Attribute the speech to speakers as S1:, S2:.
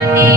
S1: You.